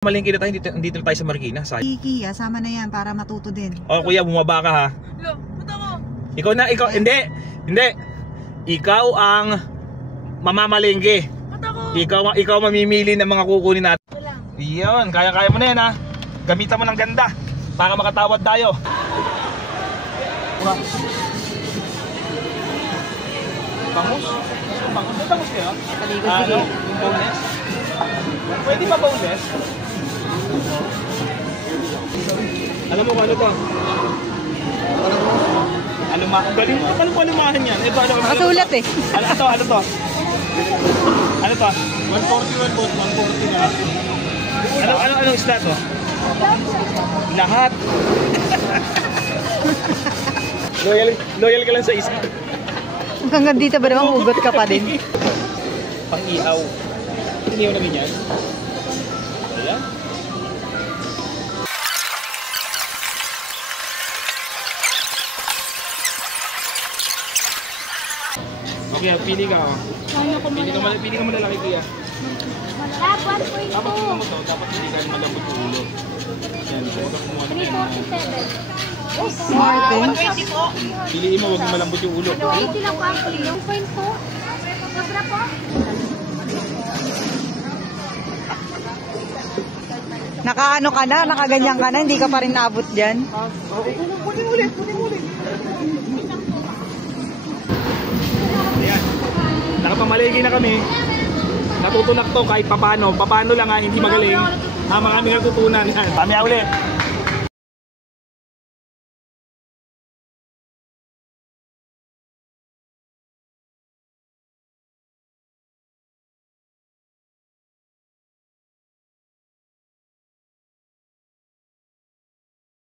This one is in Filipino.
Malingki na tayo, dito na tayo sa Marikina. Kuya, sama na yan para matuto din. Oh kuya, bumaba ka ha. Ba't ako? Ikaw na, hindi. Ikaw ang mamamalingki. Ba't ako? Ikaw mamimili ng mga kukunin natin. Iyon, kaya mo na yan ha. Gamitan mo ng ganda para makatawad tayo. Bangus? Bangus? May bangus kayo? Sige. Yung boneless? Pwede ba boneless? Alam mo kung ano to? Galing mo, paano po alumahan yan? Nakasulat eh. Ano to? Ano to? 141 boss, 140 na. Anong isla to? Lahat. Loyal ka lang sa isa. Hanggang dito ba naman hugot ka pa din? Pang-ihaw. Inihaw na ganyan. Ayan. Okay, pili ka. Pili ka malalaki kuya. Dapat Dapat tingnan mo to, dapat pili ka malambot yung ulo. Yan, huwag kang kumuha ng 347. Martin. piliin mo, huwag yung malambot yung ulo. 80 lang po ang kilo. 2.2. Sobra po. Nakaano ka na, nakaganyan ka na, hindi ka pa rin naabot dyan. Kunin ulit. Ayan, nakapamaligi na kami. Natutunak to kahit papano. Papano lang ha, hindi magaling. Mga aming natutunan. Pamaya ulit.